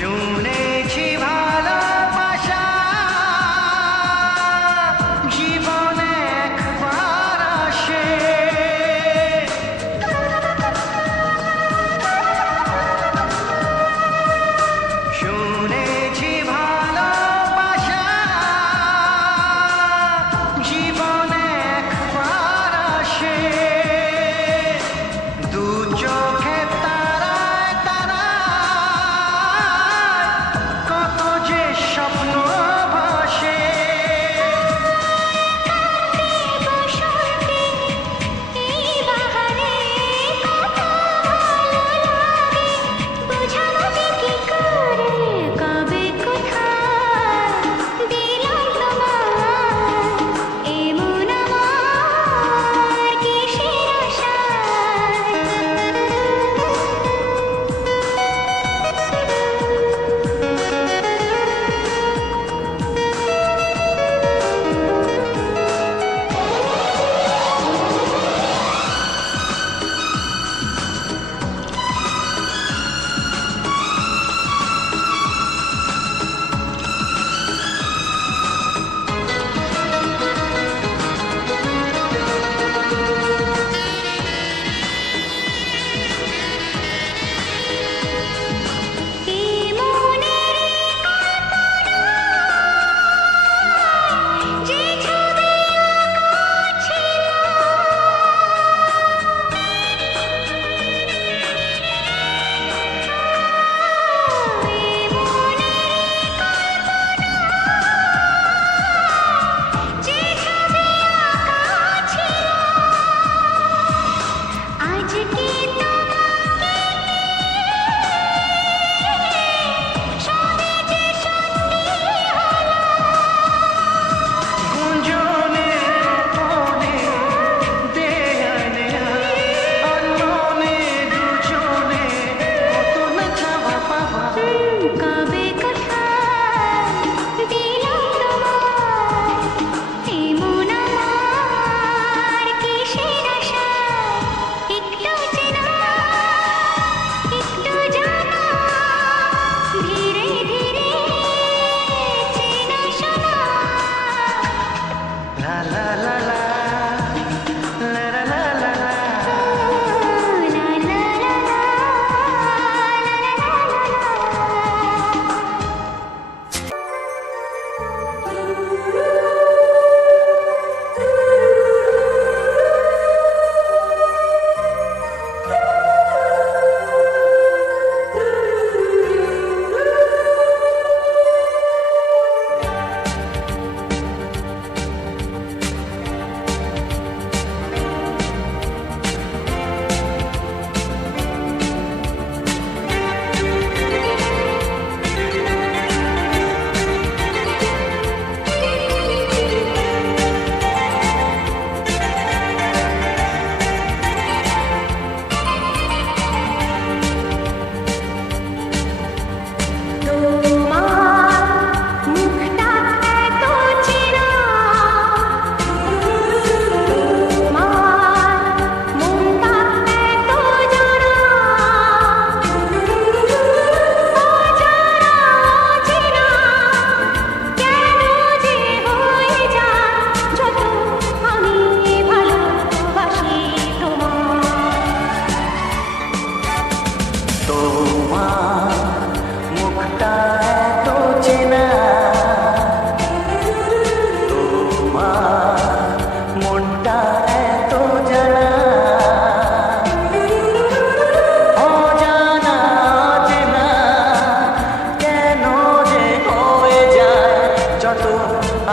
শুনেছি ভালোবাসা জীবনে একবার আসে, শুনেছি ভালোবাসা জীবনে একবার আসে, দু চোখে তারায় তারায় কত যে স্বপ্ন ভাসে।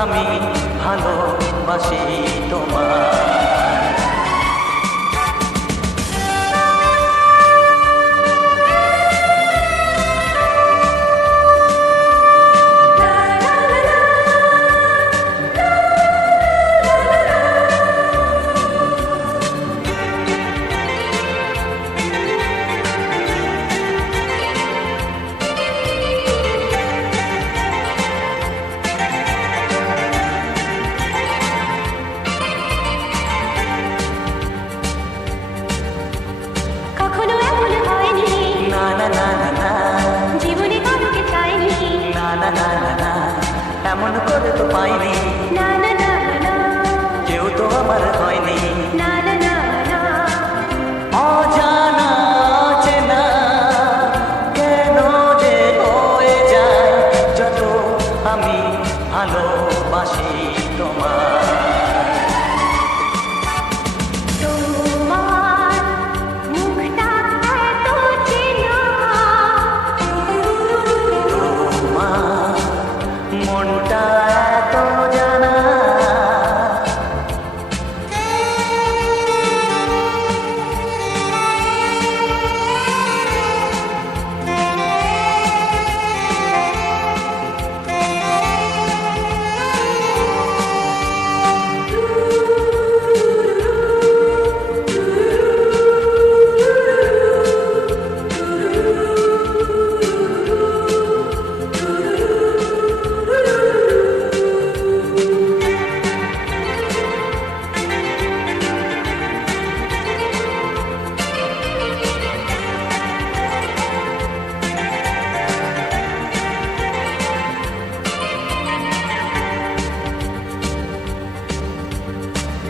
আমি ভালোবাসি তোমায়। পাইনি, না না না না, কেউ তো আমার হয়নি। না না না না, অজানা অচেনা কেন যে হয়ে যায় যত আমি ভালোবাসি তোমায়। তোমার মুখটা এত চেনা, তোমার মনটা এত জানা,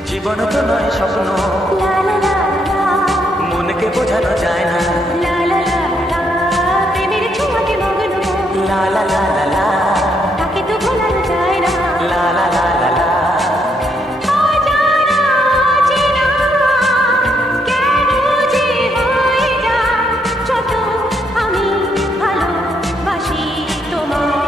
জীবন তো নয় স্বপ্ন, লা লা লা লা, মনকে বোঝানো যায় না। লা লা লা লা, প্রেমের ছোঁয়াকে মগ্ন, লা লা লা লা লা, তাকে তো ভোলানো যায় না। লা লা লা লা লা, অজানা অচেনা কেন যে হয়ে যায় যত আমি ভালোবাসি তোমায়।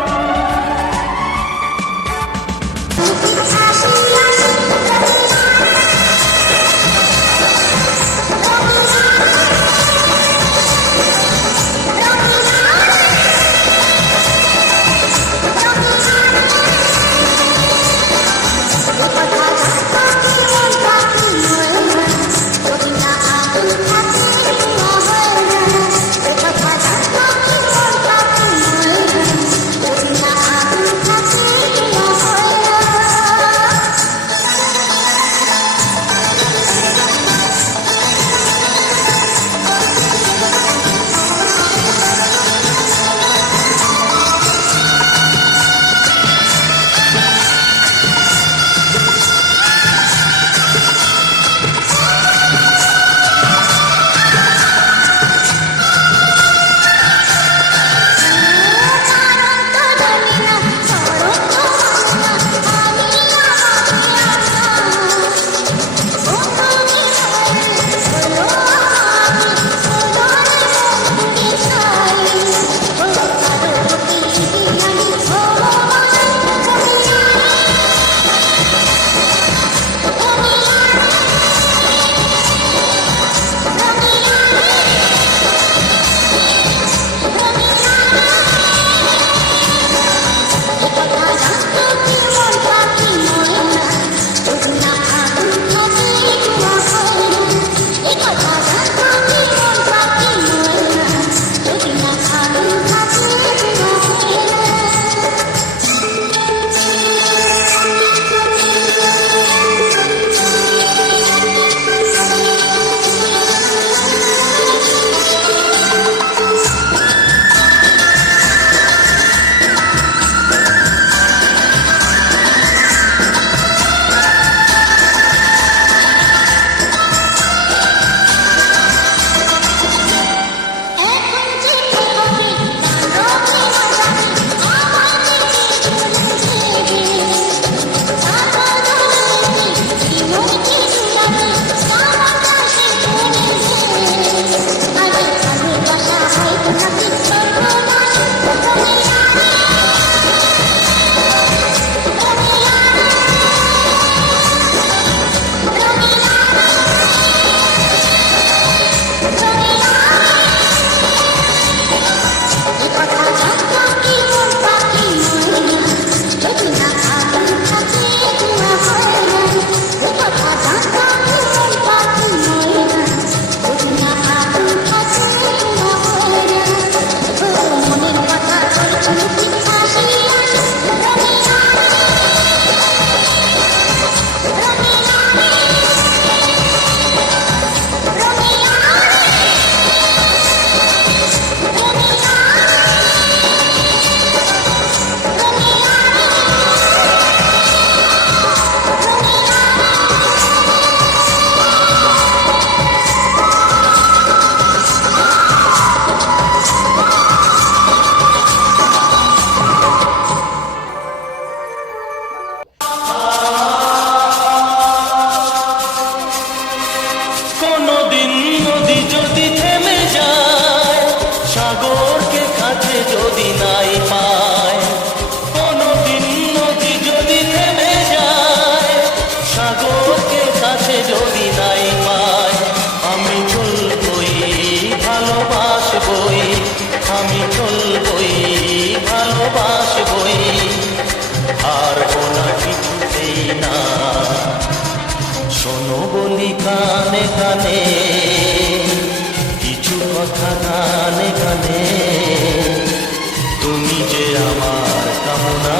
তুমি যে আমার কামনা,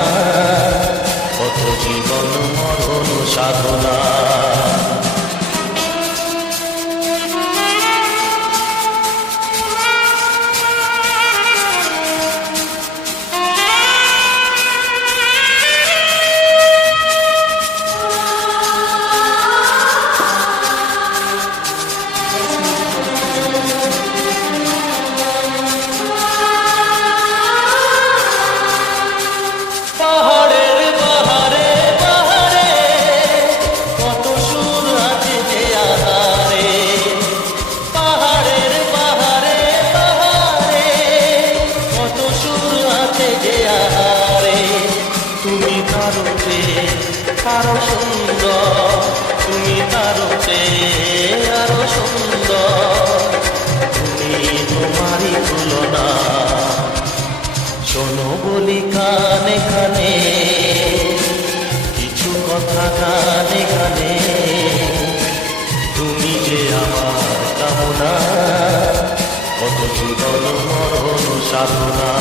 কত জীবন মরণ সাধনা। পাহাড়ের পাহাড়ে পাহাড়ে কত সুর আছে যে আহারে, পাহাড়ের পাহাড়ে পাহাড়ে কত সুর আছে যে আহারে। তুমি তারতে আরো সুন্দর, তুমি তারতে আরো সুন্দর, তুমি তোমারই তুলনা। শোনো বলি কানে কানে কিছু কথা গানে গানে, তুমি যে আমার কামনা, কত জীবন মরণ সাধনা।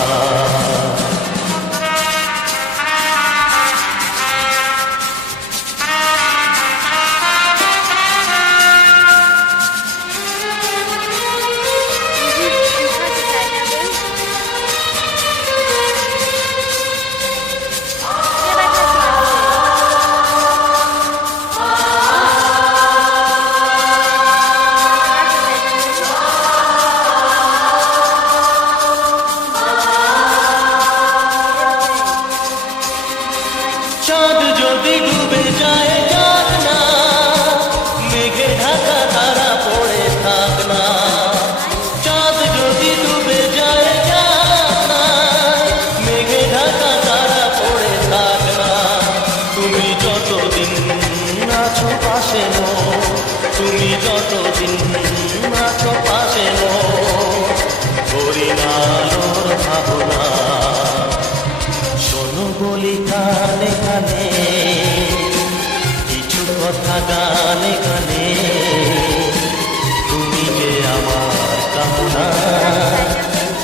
চাঁদ যদি ডুবে যায় যাক না, মেঘে ঢাকা তারা পড়ে থাক না। চাঁদ যদি ডুবে যায় যাক না, মেঘে ঢাকা তারা পড়ে থাক না। তুমি যতদিন আছো পাশে নো, তুমি যতদিন আছো পাশে নো, করি না আলোর ভাবনা। শোনো বলি কানে কানে কিছু কথা গানে গানে, তুমি যে আমার কামনা,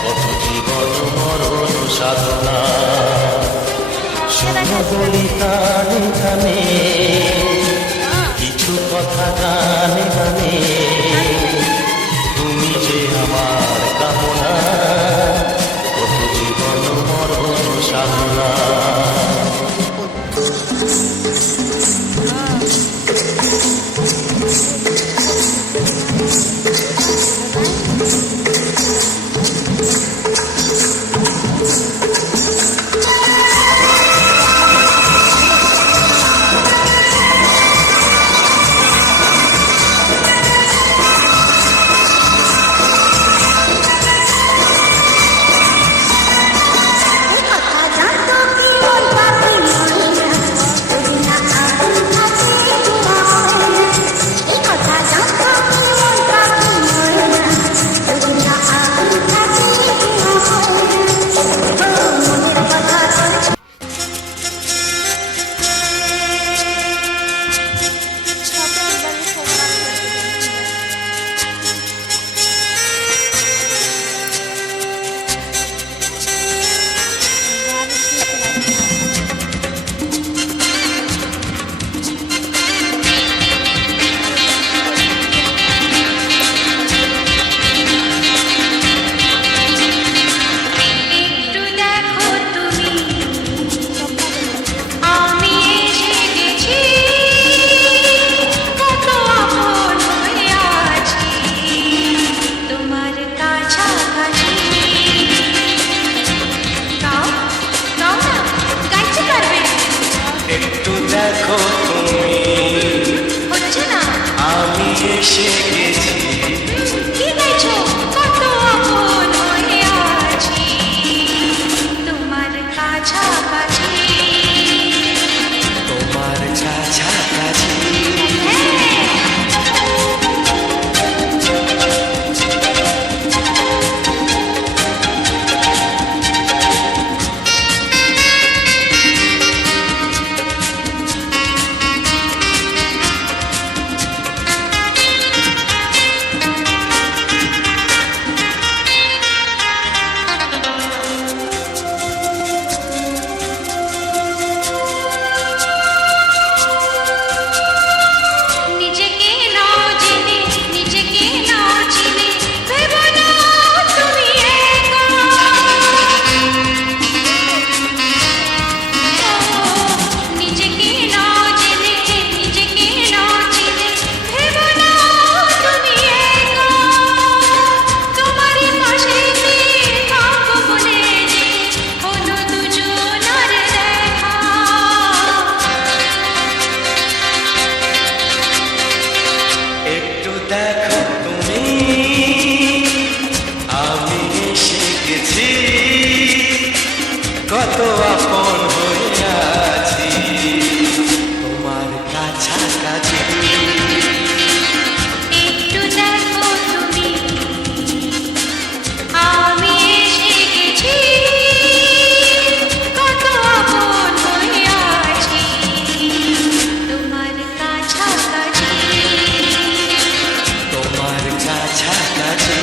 কত জীবন মরণ সাধনা। শোনো বলি কানে কানে কিছু কথা গানে গানে, তুমি যে আমার কামনা, কত জীবন মরণ সাধনা। কত আপন হয়ে আছি তোমার কাছাকাছি। একটু দেখো তুমি, আমি এসে গেছি, কত আপন হয়ে আছি তোমার কাছাকাছি। তোমার কাছাকাছি।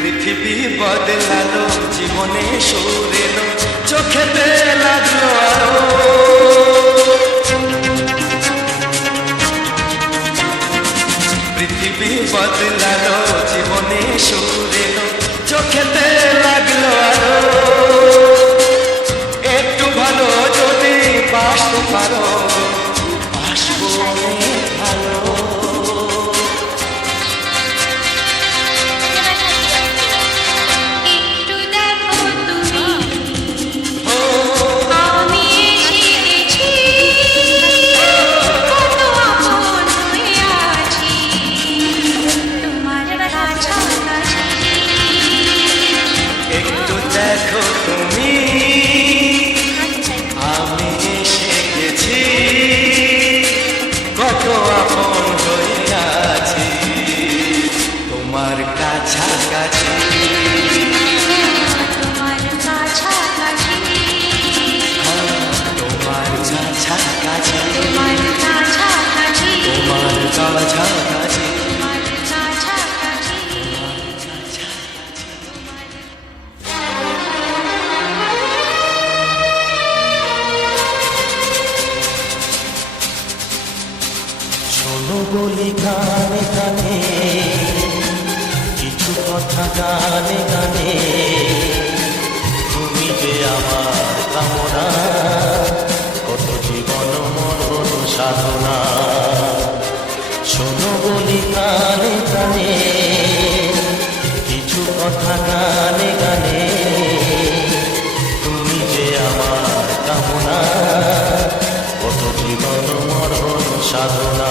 পৃথিবী বদলালো, জীবনে সুর এলো, চোখেতে লাগলো আলো। পৃথিবী বদলালো, জীবনে সুর এলো, চোখেতে লাগলো আলো। একটু ভালো যদি বাসতে পারো, বাসবো অনেক ভালো। একটু দেখো তুমি, আমি এসে গেছি, কত আপন হয়ে আছি তোমার কাছাকাছি। একটু দেখো তুমি, আমি এসে গেছি, কত আপন হয়ে আছি তোমার কাছাকাছি। তোমার কাছাকাছি, তোমার কাছাকাছি। তোমার কাছাকাছি, তোমার কাছাকাছি। তোমার কাছাকাছি। শোনো বলি গানে গানে, কিছু কথা গানে গানে, তুমি যে আমার কামনা, কত জীবন মরণ সাধনা। শোনো বলি গানে গানে, কিছু কথা গানে গানে, তুমি যে আমার কামনা, কত জীবন মরণ সাধনা।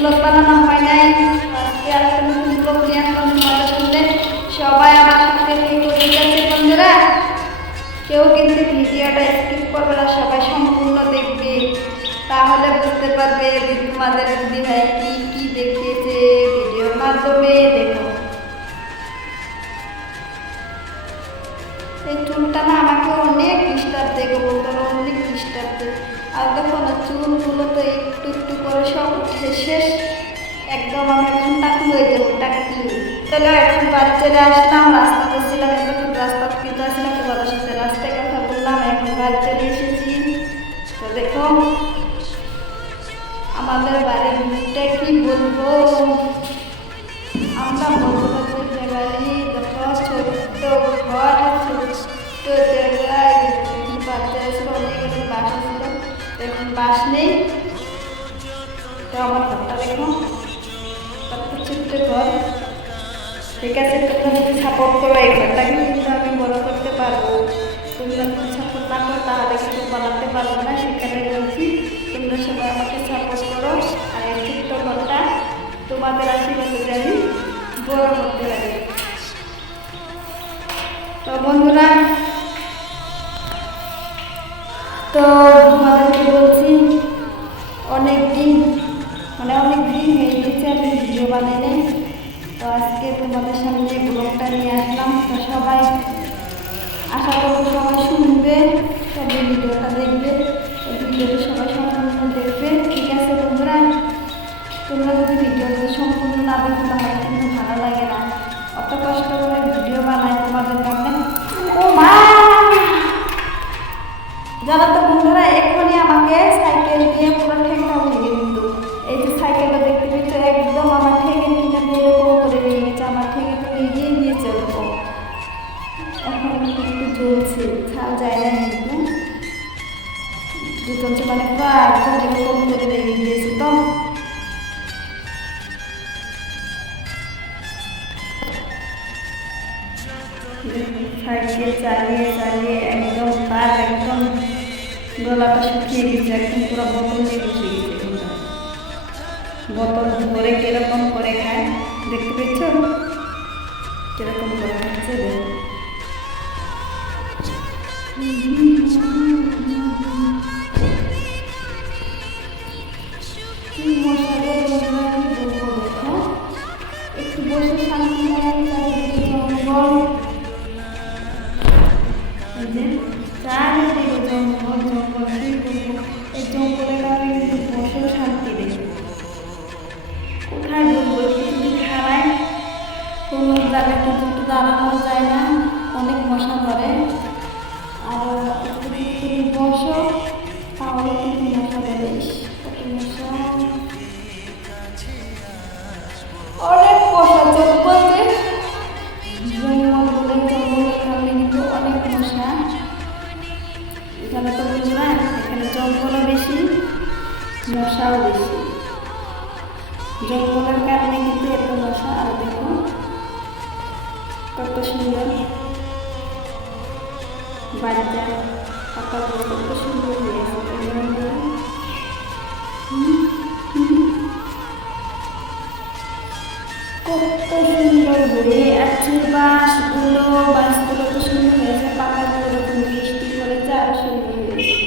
ব্লগ বানানো হয় নাই, আজকে একটা নতুন ব্লগ নিয়ে আসলাম তোমাদের সামনে। সবাই আমার সাথে ঠিক আছে বন্ধুরা, কেউ কিন্তু ভিডিওটা স্কিপ করবে না, সবাই সম্পূর্ণ দেখবে, তাহলে বুঝতে পারবে তোমাদের দিদি ভাই কি কি দেখিয়েছে ভিডিওর মাধ্যমে। দেখো এই চুলটা না আমাকে অনেক ডিস্টার্ব দেয়, বন্ধুরা অনেক ডিস্টার্ব দেয়। আর দেখো না চুলগুলো তো একটু একটু করে সব উঠে শেষ, একদম আমি এখন টাকু হয়ে যাবো টাকি। চলো এখন বাড়ি চলে আসলাম, রাস্তা করছিলাম, এখন রাস্তা কিন্তু আসলাম তোমাদের সাথে রাস্তায় কথা বললাম, এখন বাড়ি চলে এসেছি। তো দেখো আমাদের বাড়ির মুখটা কি বলবো, আমরা বন্ধুরা যে বাড়ি দেখো ছোট্ট ঘর, ছোট্ট জায়গায় বাচ্চা ছিল, অনেক বাস ছিল, এখন বাস নেই। তো আমার ঘরটা দেখো কত ছোট্ট ঘর। ঠিক আছে, তোমরা যদি সাপোর্ট করো এই ঘরটাকে কিন্তু আমি বড় করতে পারবো, তোমরা যদি সাপোর্ট না করো তাহলে কিন্তু বানাতে পারবো না, সেখানে বলছি তোমরা সবাই আমাকে সাপোর্ট করো। আর এই ছোট্ট ঘরটা তোমাদের আশীর্বাদে আমি বড় করতে পারি। তো বন্ধুরা, তো তোমাদেরকে বলছি অনেক দিন হয়ে গেছে আমি ভিডিও বানাই নাই, তো আজকে তোমাদের সামনে ব্লগটা নিয়ে আসলাম। তো সবাই আশা করবো সবাই শুনবে, সবাই ভিডিওটা দেখবে, ভিডিওটা সবাই সম্পূর্ণ দেখবে। ঠিক আছে বন্ধুরা, তোমরা যদি ভিডিওটা সম্পূর্ণ না দেখো তাহলে কিন্তু ভালো লাগে না, অত কষ্ট করে ভিডিও বানাই তোমাদের কাছে। ও মা জানো তো বন্ধুরা, এখনই আমাকে সাইকেল দিয়ে পুরো ঠেকা ভেঙে দিত। এই যে সাইকেলটা দেখতে পেয়েছো, একদম আমার ঠেকে নিয়ে এরকম করে ভেঙে গেছে, আমার ঠেকে তো এগিয়ে দিয়েছে ওরকম। এখন একটু জ্বলছে, ছাল যায় না কিন্তু চলছে, মানে প্রায় একদম এরকম করে ভেঙে দিয়েছে। তো সাইকেল চালিয়ে চালিয়ে একদম তার একদম গলাটা শুকিয়ে গেছে, একদম পুরো বোতল দিয়ে বসে গেছে। বোতল ভরে কিরকম করে খায় দেখতে পেয়েছ, কিরকম করে খাচ্ছে। একটু বসে শান্তি জঙ্গল, চারিদিকে জঙ্গল জঙ্গল, এই জঙ্গলের কারণে কিন্তু বসেও শান্তি নেই। কোথায় বলবো, একটু খাওয়ায় কোনো জায়গায় কিন্তু একটু দাঁড়ানো যায় না, অনেক মশা ধরে। আর একটু বসো তাহলে কিন্তু মশা ধরে, কত মশা, অনেক মশা। জঙ্গলে জঙ্গলের কারণে কিন্তু অনেক মশা। এখানে তো বুঝো না, এখানে জঙ্গলও বেশি মশাও বেশি, জঙ্গলের কারণে কিন্তু এত মশা। আর দেখো কত সুন্দর বাড়িটা, পাতাগুলো কত সুন্দর হয়েছে, কত সুন্দর হয়ে আছে বাঁশগুলো তো সুন্দর হয়েছে, পাতাগুলো যখন বৃষ্টি করেছে আরো সুন্দর হয়েছে।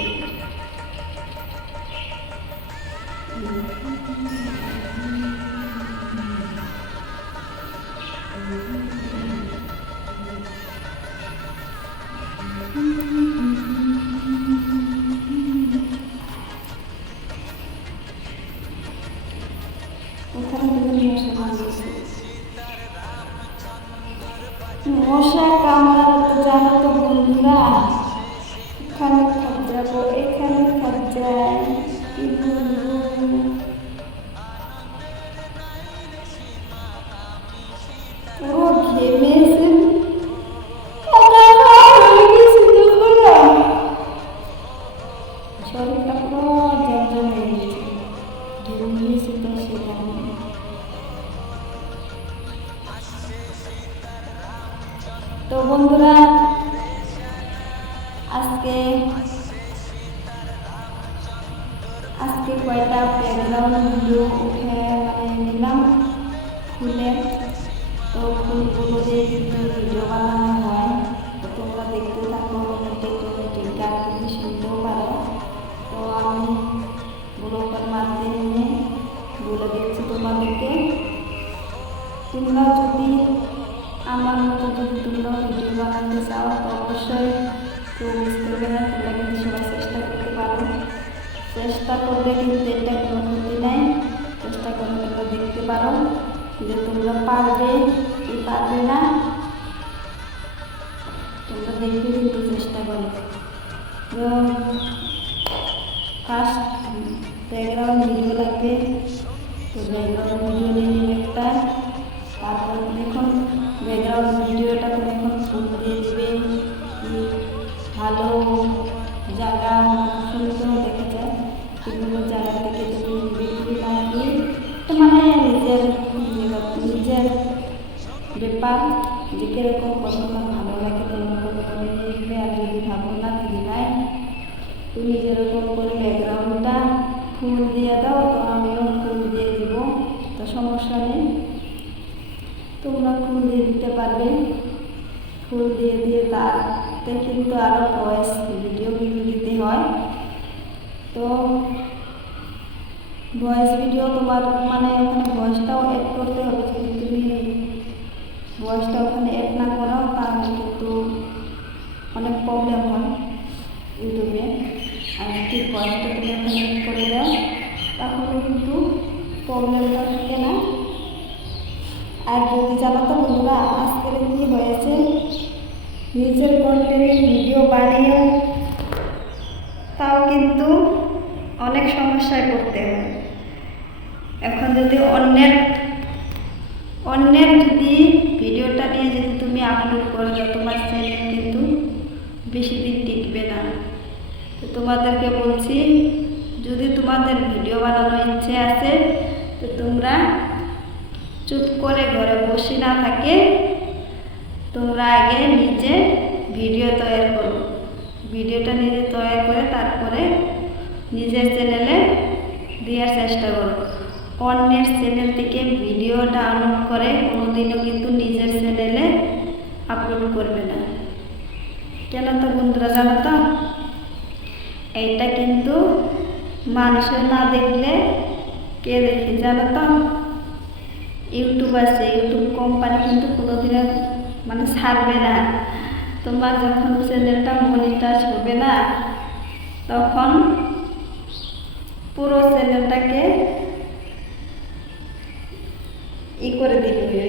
মশা কামড়ানো তো জানো তো বন্ধুরা, এখানে খাপ যাবো, এখানে খাপ যায়, কি বলবো। পুরো ঘেমেছে, শরীরটা পুরো জর্জর হয়ে গেছে, ঘেমিয়েছে তো সেখানে। তো বন্ধুরা, আজকে কয়টা ব্যাকগ্রাউন্ড ভিডিও উঠে ফুলের। তো ফুলগুলো দিয়ে কিন্তু ভিডিও বানানো হয়। তো তোমরা দেখতে থাকো, অটোমেটিক গান কিন্তু শুনতেও পারো। তো আমি ব্লগের মাধ্যমে বলে দিচ্ছি তোমাদেরকে, তোমরা যদি আমার মতো যদি তোমরা ভিডিও বানাতে চাও তো অবশ্যই কেউ মিস করবে না। তোমরা কিন্তু সবাই চেষ্টা করতে পারো, চেষ্টা করলে কিন্তু এটা কোনো ক্ষতি নেই। চেষ্টা করে তোমরা দেখতে পারো যে তোমরা পারবে কি পারবে না, তোমরা দেখবে কিন্তু চেষ্টা করো। তো ফার্স্ট ব্যাকগ্রাউন্ড ভিডিও লাগবে। তো ব্যাকগ্রাউন্ড ভিডিও নিয়ে নেবে একটা। তারপর দেখুন ব্যাকগ্রাউন্ড ভিডিওটা তুমি এখন ফুল দিয়ে দেবে। ভালো জায়গা সুন্দর দেখা যায়, বিভিন্ন জায়গা থেকে তুমি বিক্রি না দিয়ে তো মানে নিজের ব্যাপার যে কীরকম পছন্দ ভালো লাগে তোমরা করে নিয়ে নেবে। আর যদি ভালো না যদি নাই তুমি যেরকম করে ব্যাকগ্রাউন্ডটা ফুল দিয়ে দাও, তো আমিও ফুল দিয়ে দিব, তো সমস্যা নেই। তোমরা ফুল দিয়ে দিতে পারবে। ফুল দিয়ে দিয়ে তাতে কিন্তু আরও ভয়েস ভিডিও কিন্তু দিতে হয়। তো ভয়েস ভিডিও তোমার মানে ওখানে ভয়েসটাও অ্যাড করতে হবে। যদি তুমি ভয়েসটা ওখানে অ্যাড না করো তাহলে কিন্তু অনেক প্রবলেম হয় ইউটিউবে। আর যদি ভয়েসটা তুমি ওখানে অ্যাড করে দাও তাহলে কিন্তু প্রবলেমটা থাকে না। আর যদি জানো তো বন্ধুরা, আজকের কী হয়েছে, নিজের কন্টেন্ট ভিডিও বানিয়েও তাও কিন্তু অনেক সমস্যায় পড়তে হয়। এখন যদি অন্যের যদি ভিডিওটা নিয়ে যদি তুমি আপলোড করে দাও, তোমার চ্যানেল কিন্তু বেশি দিন টিকবে না। তো তোমাদেরকে বলছি, যদি তোমাদের ভিডিও বানানোর ইচ্ছে আছে তো তোমরা চুপ করে ঘরে বসে না থাকে তোমরা আগে নিজে ভিডিও তৈরি করো। ভিডিওটা নিজে তৈরি করে তারপরে নিজের চ্যানেলে দেওয়ার চেষ্টা করো। অন্যের চ্যানেল থেকে ভিডিও ডাউনলোড করে কোনোদিনও কিন্তু নিজের চ্যানেলে আপলোড করবে না। কেন তো বন্ধুরা জানো তো, এইটা কিন্তু মানুষের না দেখলে কে দেখে জানো তো, ইউটিউব আছে, ইউটিউব কোম্পানি কিন্তু কোনোদিনও মানে ছাড়বে না। তোমার যখন চ্যানেলটা মনিটাইজ হবে না তখন পুরো চ্যানেলটাকে করে দিবে।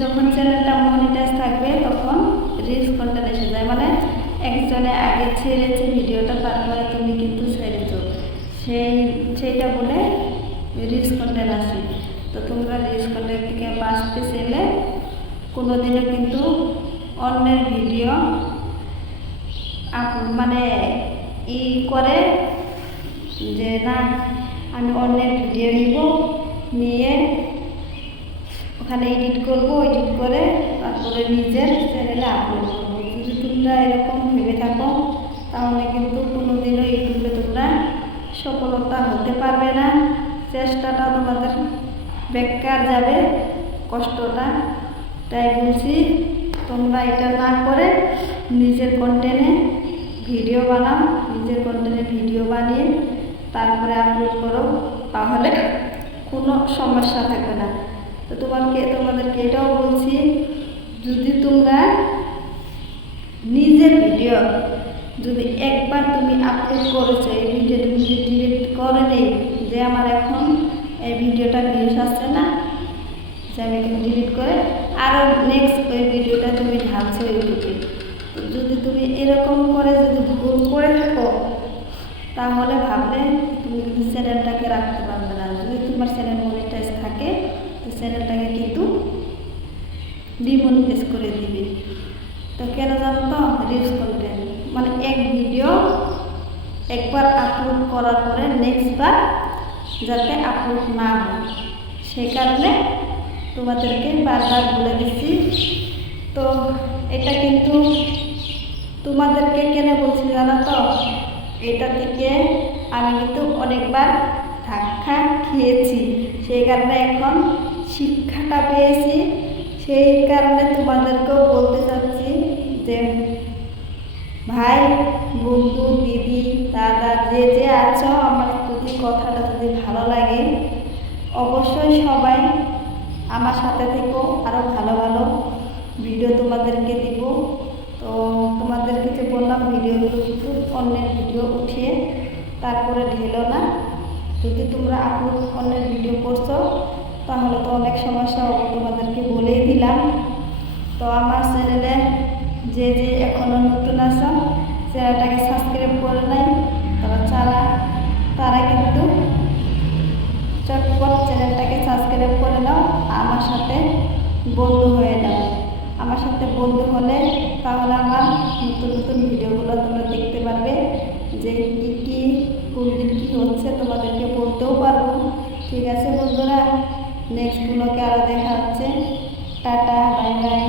যখন চ্যানেলটা মনিটাইজ থাকবে তখন রিলস কন্টেন্ট এসে যায়, মানে একজনে আগে ছেড়েছে ভিডিওটা তারপরে তুমি কিন্তু ছেড়েছো সেইটা বলে রিলস কন্টেন্ট আসে। তো তোমরা রিলস কন্টেন্ট থেকে বাঁচতে চাইলে কোনোদিনও কিন্তু অন্যের ভিডিও মানে করে যে না আমি অন্যের ভিডিও নিব, নিয়ে ওখানে এডিট করব, এডিট করে তারপরে নিজের চ্যানেলে আপলোড করবো। যদি তোমরা এরকম ভেবে থাকো তাহলে কিন্তু কোনোদিনও ইউটিউবে তোমরা সফলতা হতে পারবে না। চেষ্টাটা তোমাদের বেকার যাবে, কষ্টটা। তাই বলছি তোমরা এটা না করে নিজের কন্টেন্টে ভিডিও বানাও, নিজের কন্টেন্টে ভিডিও বানিয়ে তারপরে আপলোড করো, তাহলে কোনো সমস্যা থাকবে না। তো তোমাদেরকে এটাও বলছি, যদি তোমরা নিজের ভিডিও যদি একবার তুমি আপলোড করেছো, এই ভিডিও তুমি যদি ডিলিট করে নেই যে আমার এখন এই ভিডিওটা ভিউজ আসছে না, যে আমি এখন ডিলিট করে আরও নেক্সট ওই ভিডিওটা তুমি ঢালছো ইউটিউবে, যদি তুমি এরকম করে যদি ভুল করে থাকো তাহলে ভাবলে তুমি কিন্তু চ্যানেলটাকে রাখতে পারবে না। যদি তোমার চ্যানেল মনিটাইজ থাকে তো চ্যানেলটাকে কিন্তু ডিমনিটাইজ করে দিবে। তো কেন জানো তো, রিলস কন্টেন্ট মানে এক ভিডিও একবার আপলোড করার পরে নেক্সট বার যাতে আপলোড না হয়, সেই কারণে তোমাদেরকে বারবার বলে দিচ্ছি। তো এটা কিন্তু তোমাদেরকে কেন বলছি জানো তো, এটা থেকে আমি কিন্তু অনেকবার ধাক্কা খেয়েছি, সেই কারণে এখন শিক্ষাটা পেয়েছি। সেই কারণে তোমাদেরকেও বলতে চাচ্ছি যে ভাই, বন্ধু, দিদি, দাদা, যে যে আছো, আমার যদি কথাটা যদি ভালো লাগে অবশ্যই সবাই আমার সাথে থেকো, আরও ভালো ভালো ভিডিও তোমাদেরকে দিব। তো তোমাদেরকে যে বললাম ভিডিওগুলো কিন্তু অন্যের ভিডিও উঠিয়ে তারপরে ঢেলো না। যদি তোমরা আপলোড অন্যের ভিডিও করছো তাহলে তো অনেক সমস্যা হবে, তোমাদেরকে বলেই দিলাম। তো আমার চ্যানেলে যে যে এখনও নতুন আছো, চ্যানেলটাকে সাবস্ক্রাইব করে নাই তারা কিন্তু চটপট চ্যানেলটাকে সাবস্ক্রাইব করে নাও, আমার সাথে বন্ধু হয়ে নাও। আমার সাথে বন্ধু হলে তাহলে আমার নতুন নতুন ভিডিওগুলো তোমরা দেখতে পারবে, যে কী কোন দিন কী হচ্ছে তোমাদেরকে বলতেও পারবো। ঠিক আছে বন্ধুরা, নেক্সট ব্লগে আরও দেখা হচ্ছে। Tata, bye bye.